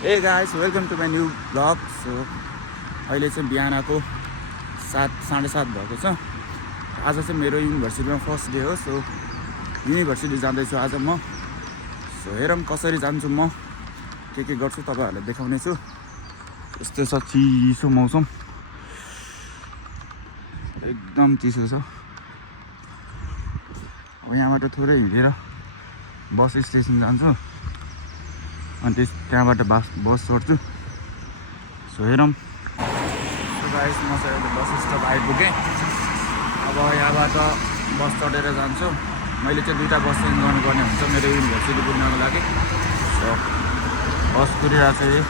Hey guys, welcome to my new vlog. So अहिले चाहिँ बिहानको 7:30 भएको छ। आज चाहिँ मेरो युनिभर्सिटीमा फर्स्ट डे हो। सो युनिभर्सिटी जाँदैछु आज म। सो हेरौँ कसरी जान्छु म, के गर्छु तपाईहरुलाई देखाउने छु। यस्तो छ चिसो मौसम, एकदम चिसो छ। अब यहाँबाट थोरै हिँडेर बस स्टेसन जान्छु अनि त्यहाँबाट बस चढ्छु। सो हेरौँ। सो गाइस, म चाहिँ अहिले बस स्टप आइपुगेँ। अब यहाँबाट बस चढेर जान्छु। मैले चाहिँ दुईटा बस चेन्ज गर्नुपर्ने हुन्छ मेरो युनिभर्सिटी पुग्नको लागि। सो बस कुरिरहेको छ।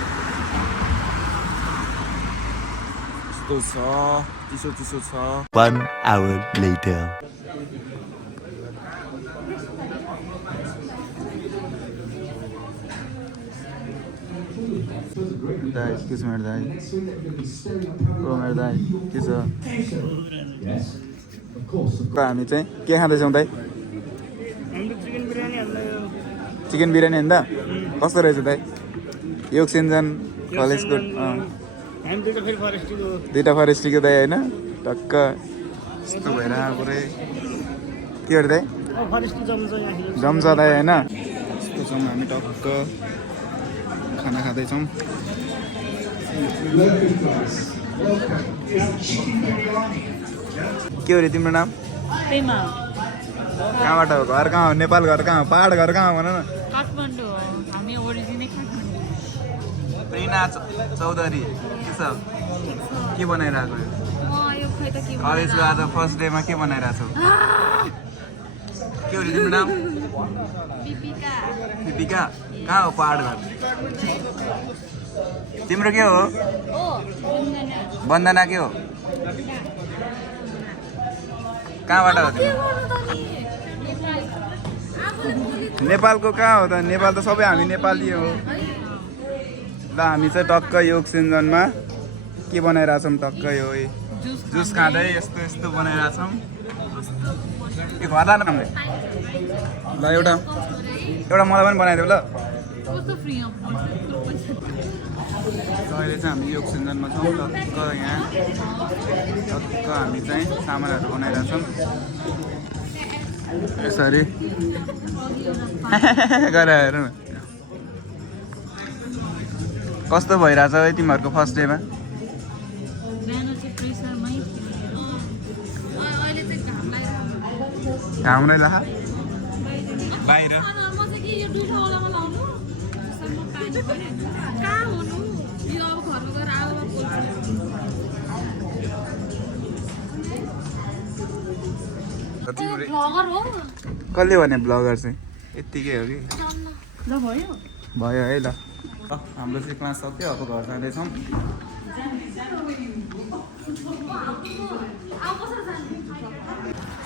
यस्तो छ, चिसो छ। 1 hour later. दाइ के छ मेरो दाइ? ओ मेरो दाइ के छ? हामी चाहिँ के खाँदैछौँ दाइ? चिकन बिरयानी हेर्दा कस्तो रहेछ दाइ? योग सिन्जन कलेजको दुईटा फरेस्टीको दाइ होइन? टक्क यस्तो भएर पुरै के अरे दाइ? जम्छ दाइ होइन? यस्तो छौँ हामी, टक्क खाना खाँदैछौँ। के हो रे तिम्रो नाम? पेमा। कहाँबाट हो? घर कहाँ हो? नेपाल घर कहाँ हो? पहाड घर कहाँ हो भन न? काठमाडौँ हो, हामी ओरिजिनै काठमाडौँ। प्रेरणा चौधरी के छ? के बनाइरहेको यो? यो खै त के कलेजको आज फर्स्ट डेमा के बनाइरहेको छौ? के हो रे तिम्रो नाम? दिपिका। दिपिका? कहाँ हो पहाड घर? तिम्रो के हो? वन्दना के हो? कहाँबाट हो तिम्रो? नेपालको कहाँ हो त? नेपाल त सबै हामी नेपाली हो। ल हामी चाहिँ टक्क योग सिन्जनमा के बनाइरहेछौँ? टक्क यो जुस खाँदै यस्तो बनाइरहेछौँ। यो घर न हामीले। ल एउटा मलाई पनि बनाइदेऊ ल। अहिले चाहिँ हामी योग सिन्जनमा छौँ। टक्क यहाँ टक्क हामी चाहिँ सामानहरू बनाइरहेछौँ यसरी गरेर हेरौँ कस्तो भइरहेछ है तिमीहरूको फर्स्ट डेमा? घाम नै लाहा बाहिर कसले भने ब्लगर चाहिँ यत्तिकै हो कि? भयो है। ल हाम्रो चाहिँ क्लास सक्यो, अब घर जाँदैछौँ।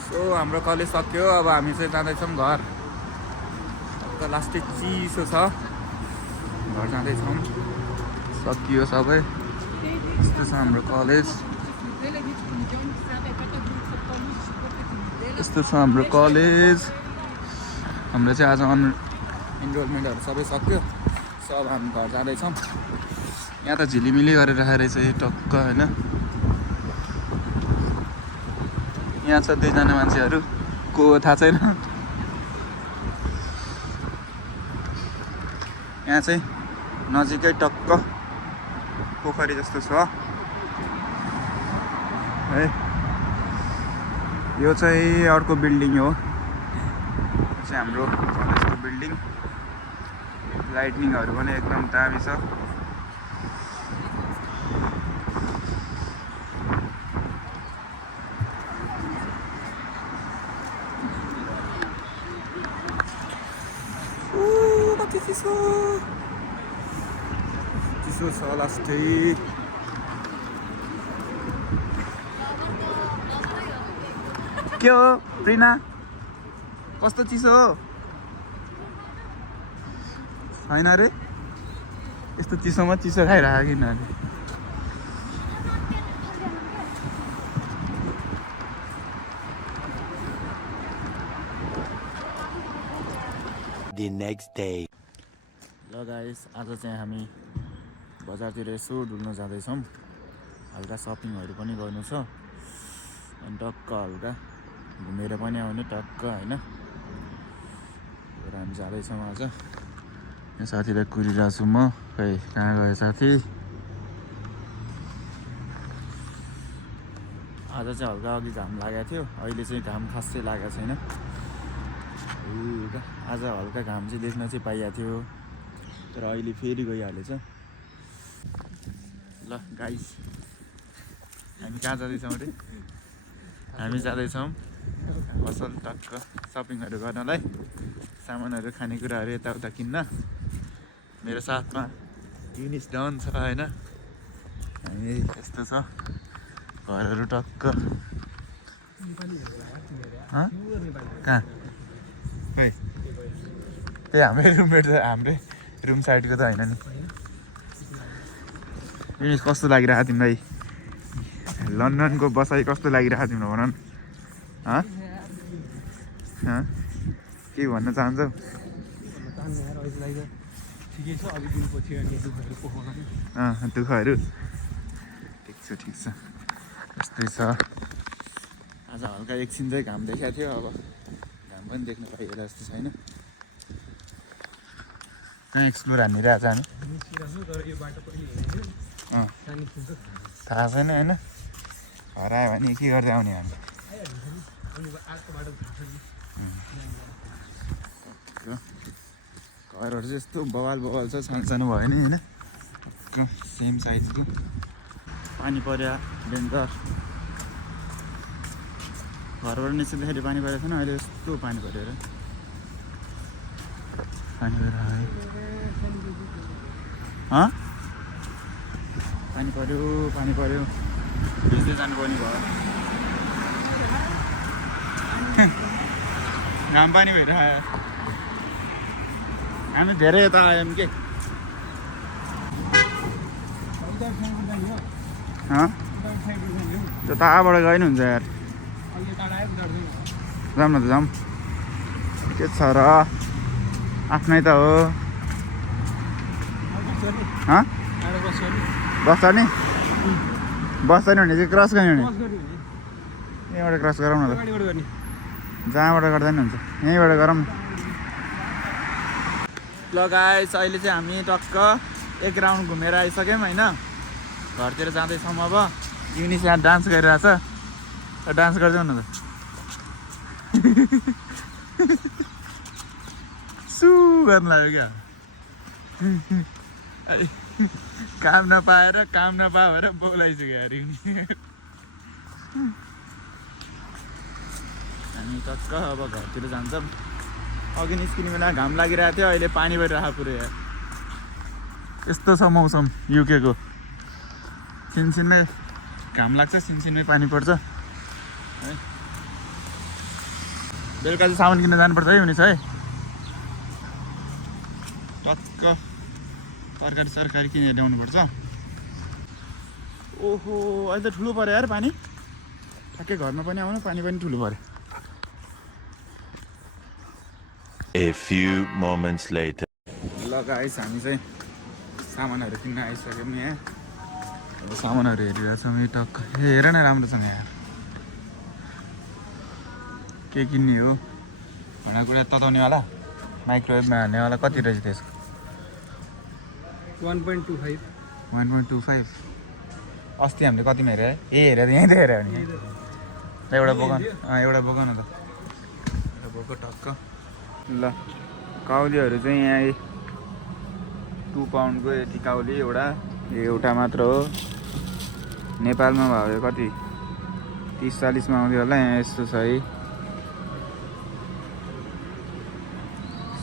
सो हाम्रो कलेज सक्यो, अब हामी चाहिँ जाँदैछौँ घर। लास्टै चिसो छ, घर जाँदैछौँ। सकियो सबै। यस्तो छ हाम्रो कलेज। यस्तो छ हाम्रो कलेज। हाम्रो चाहिँ आज इनरोलमेन्टहरू सबै सक्यो। सब हामी घर जाँदैछौँ। यहाँ त झिलिमिली गरेर राखेको रहेछ यो टक्क होइन? यहाँ छ दुईजना मान्छेहरू, को थाहा छैन। यहाँ चाहिँ नजिकै टक्क पोखरी जस्तो छ है। यो चाहिँ अर्को बिल्डिङ हो, यो चाहिँ हाम्रो कलेजको बिल्डिङ। लाइटनिङहरू पनि एकदम दामी छ। कति चिसो छ लास्टै। के हो प्रिना, कस्तो चिसो हो? होइन अरे यस्तो चिसोमा चिसो खाइरहेको किन अरे? The next day. ल गाइस आज चाहिँ हामी बजारतिर यसो डुल्न जाँदैछौँ हल्का सपिङहरू पनि गर्नु छ अनि टक्क हल्का घुमेर पनि आउने टक्क होइन र हामी जाँदैछौँ आज यहाँ साथीलाई कुरिरहेको छु म खै कहाँ गयो साथी आज चाहिँ हल्का अघि घाम लागेको थियो अहिले चाहिँ घाम खासै लागेको छैन आज हल्का घाम चाहिँ देख्न चाहिँ पाइएको थियो तर अहिले फेरि गइहालेछ ल गाइस हामी कहाँ जाँदैछौँ अरे हामी जाँदैछौँ असल टक्क सपिङहरू गर्नलाई सामानहरू खानेकुराहरू यताउता किन्न मेरो साथमा युनिस डन छ होइन हामी यस्तो छ घरहरू टक्क कहाँ खै त्यही हाम्रै रुममेट त हाम्रै रुम साइडको त होइन नि युनिस कस्तो लागिरहेको तिमीलाई लन्डनको बसाइ कस्तो लागिरहेको तिम्रो भन न के भन्न चाहन्छौ दुःखहरू ठिक छ यस्तै छ आज हल्का एकछिन चाहिँ घाम देखाएको थियो अब घाम पनि देख्न पाइएला जस्तो छैन कहाँ एक्सप्लोर हानिरहेको छ हामी थाहा छैन होइन हरायो भने के गर्दै आउने हामी घरहरू चाहिँ यस्तो बवाल छ सानो भयो नि होइन सेम साइजको पानी पर्यो डेन्जर घरबाट निस्किँदाखेरि पानी परेको थिएन अहिले यस्तो पानी पऱ्यो अरे पानी पऱ्यो पानी पऱ्यो भिज्दै जानुपर्ने भयो घाम पानी भइरहेको हामी धेरै यता आयौँ के त्यो ताबाट गए नि हुन्छ यार जाऊँ न त जाऊँ के छ र आफ्नै त हो बस्छ नि बस्छ नि भने चाहिँ क्रस गर्ने भने यहीँबाट क्रस गरौँ न त जहाँबाट गर्दा नि हुन्छ यहीँबाट गरौँ न ल गाइस अहिले चाहिँ हामी टक्क एक राउन्ड घुमेर आइसक्यौँ होइन घरतिर जाँदैछौँ अब युनिस यहाँ डान्स गरिरहेछ डान्स गरिदेऊ न त सु गर्नु लाग्यो क्या काम नपाएर बोलाइसक्यो अरे हामी टक्क अब घरतिर जान्छौँ अघि निस्किने बेला घाम लागिरहेको थियो अहिले पानी भइरहेको पुरै यार यस्तो छ मौसम युकेको सिनसिनमै घाम लाग्छ सिनसिनमै पानी पर्छ है बेलुका चाहिँ सामान किन्न जानुपर्छ है हुनेछ है टक्क तरकारी किनेर ल्याउनुपर्छ ओहो अहिले त ठुलो पऱ्यो यार पानी ठ्याक्कै घरमा पनि आउनु पानी पनि ठुलो पऱ्यो A few moments later. ल गाइस हामी चाहिँ सामानहरू किन्न आइसक्यौँ यहाँ सामानहरू हेरिरहेछौँ यो टक्क हेर न राम्रोसँग यहाँ के किन्ने हो भाँडाकुँडा तताउनेवाला माइक्रोवेभमा हाल्नेवाला कति रहेछ त्यसको 1.25 अस्ति हामीले कतिमा हेऱ्यो है हेरेर यहीँ त हेऱ्यो भने एउटा बोक न त एउटा बोक टक्क ल काउलीहरू चाहिँ यहाँ 2 पाउन्डको यति काउली एउटा मात्र हो नेपालमा भयो कति 30-40मा आउँथ्यो होला यहाँ यस्तो छ है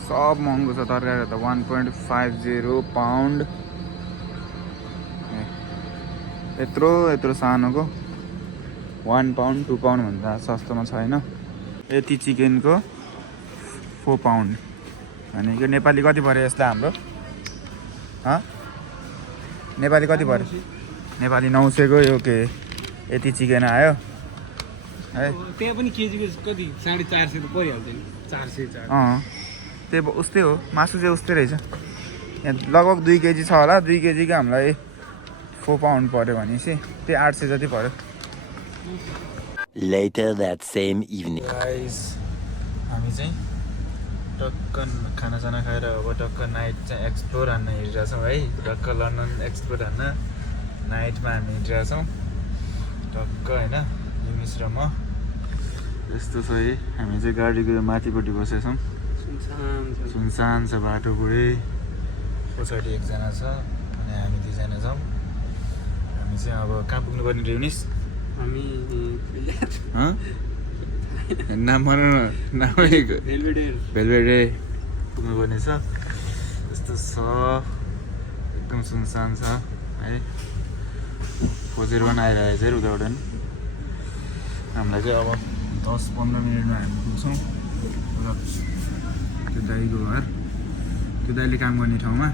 सब महँगो छ तरकारी त 1.50 पाउन्ड यत्रो सानोको 1 पाउन्ड 2 पाउन्ड भन्दा सस्तोमा छैन यति चिकनको 4 पाउन्ड भनेको नेपाली कति पऱ्यो यसलाई हाम्रो नेपाली कति पऱ्यो नेपाली 900 को यो के यति चिकन आयो है त्यहाँ पनि केजीको कति 450 त परिहाल्छ नि 400 त्यही उस्तै हो मासु चाहिँ उस्तै रहेछ यहाँ लगभग 2 केजी छ होला 2 केजीको हामीलाई 4 पाउन्ड पऱ्यो भनेपछि त्यही 800 जति पऱ्यो Later that same evening. Guys हामी चाहिँ टक्क खानासाना खाएर अब टक्क नाइट चाहिँ एक्सप्लोर हान्न हिँडिरहेछौँ है टक्क लन्डन एक्सप्लोर हान्न नाइटमा हामी हिँडिरहेछौँ टक्क होइन युमिस र म यस्तो छ है हामी चाहिँ गाडीको यो माथिपट्टि बसेछौँ सुनसान छ बाटो पुरै पछाडि एकजना छ अनि हामी 2 जना छौँ हामी चाहिँ अब कहाँ पुग्नु पर्ने युनिस हामी नाम भन न नाम भेलभेडे पुग्नु पर्ने छ यस्तो छ एकदम सुनसान छ है खोजेर पनि आइरहेको छ उताबाट नि हामीलाई चाहिँ अब 10-15 मिनटमा हामी पुग्छौँ र त्यो दाइको घर त्यो दाइले काम गर्ने ठाउँमा